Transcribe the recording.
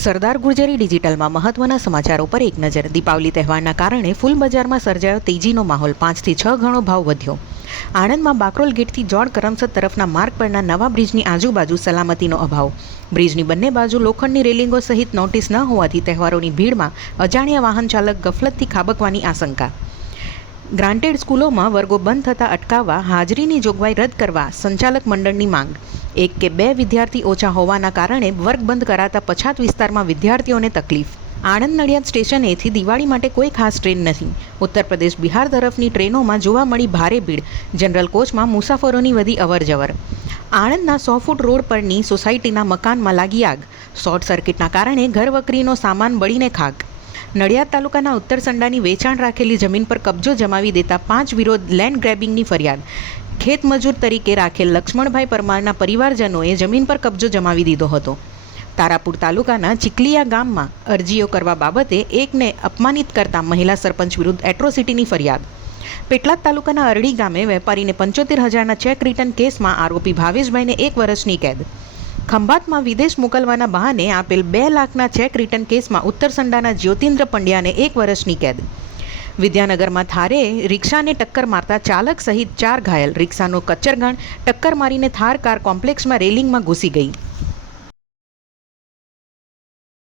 સરદાર ગુર્જરી ડિજિટલમાં મહત્વના સમાચારો પર એક નજર. દીપાવલી તહેવારના કારણે ફૂલ બજારમાં સર્જાયો તેજીનો માહોલ. પાંચથી છ ગણો ભાવ વધ્યો. આણંદમાં બાકરોલ ગેટથી જોડ કરમસદ તરફના માર્ગ પરના નવા બ્રિજની આજુબાજુ સલામતીનો અભાવ. બ્રિજની બંને બાજુ લોખંડની રેલિંગો સહિત નોટિસ ન હોવાથી તહેવારોની ભીડમાં અજાણ્યા વાહન ચાલક ગફલતથી ખાબકવાની આશંકા. ગ્રાન્ટેડ સ્કૂલોમાં વર્ગો બંધ થતાં અટકાવવા હાજરીની જોગવાઈ રદ કરવા સંચાલક મંડળની માંગ. એક કે બે વિદ્યાર્થી ઓછા હોવાના કારણે વર્ગ બંધ કરાતા પછાત વિસ્તારમાં વિદ્યાર્થીઓને તકલીફ. આણંદ નડિયાદ સ્ટેશનેથી દિવાળી માટે કોઈ ખાસ ટ્રેન નથી. ઉત્તર પ્રદેશ બિહાર તરફની ટ્રેનોમાં જોવા મળી ભારે ભીડ. જનરલ કોચમાં મુસાફરોની વધી અવરજવર. આણંદના સો ફૂટ રોડ પરની સોસાયટીના મકાનમાં લાગી આગ. શોર્ટ સર્કિટના કારણે ઘરવકરીનો સામાન બળીને ખાક. નડિયાદ તાલુકાના ઉત્તર સંડાની વેચાણ રાખેલી જમીન પર કબજો જમાવી દેતા પાંચ વિરોધ લેન્ડ ગ્રેબિંગની ફરિયાદ. ખેત મજૂર તરીકે રાખેલ લક્ષ્મણભાઈ પરમારના પરિવારજનોએ જમીન પર કબજો જમાવી દીધો હતો. તારાપુર તાલુકાના ચીકલિયા ગામમાં અરજીઓ કરવા બાબતે એકને અપમાનિત કરતા મહિલા સરપંચ વિરુદ્ધ એટ્રોસિટીની ફરિયાદ. પેટલાદ તાલુકાના અરડી ગામે વેપારીને પંચોતેર હજારના ચેક રિટર્ન કેસમાં આરોપી ભાવેશભાઈને એક વર્ષની કેદ. ખંભાતમાં વિદેશ મોકલવાના બહાને આપેલ બે લાખના ચેક રિટર્ન કેસમાં ઉત્તર સંડાના જ્યોતિન્દ્ર પંડ્યાને એક વર્ષની કેદ. વિદ્યાનગરમાં થારે રિક્ષાને ટક્કર મારતા ચાલક સહિત ચાર ઘાયલ. રિક્ષાનો કચ્છરગણ ટક્કર મારીને થાર કાર કોમ્પ્લેક્સમાં રેલિંગમાં ઘૂસી ગઈ.